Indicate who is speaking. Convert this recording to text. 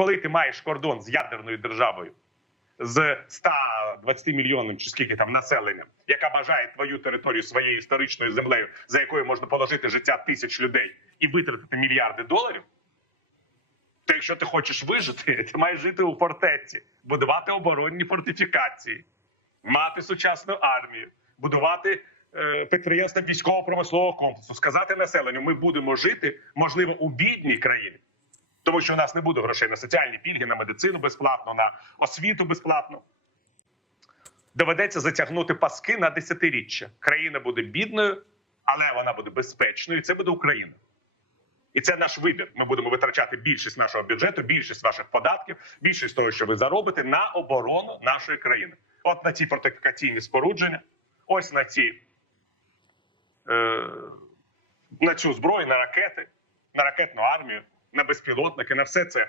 Speaker 1: коли ти маєш кордон з ядерною державою, з 120 мільйонним чи скільки там населенням, яка бажає твою територію своєю історичною землею, за якою можна положити життя тисяч людей і витратити мільярди доларів. То якщо ти хочеш вижити, ти маєш жити у фортеці, будувати оборонні фортифікації, мати сучасну армію, будувати е, підприємства військово-промислового комплексу, сказати населенню, ми будемо жити, можливо, у бідній країні, тому що у нас не буде грошей на соціальні пільги, на медицину безплатно, на освіту безплатно. Доведеться затягнути паски на десятиріччя. Країна буде бідною, але вона буде безпечною. і Це буде Україна. І це наш вибір. Ми будемо витрачати більшість нашого бюджету, більшість ваших податків, більшість того, що ви заробите, на оборону нашої країни. От на ці фортифікаційні спорудження, ось на ці е, на цю зброю, на ракети, на ракетну армію, на безпілотники, на все це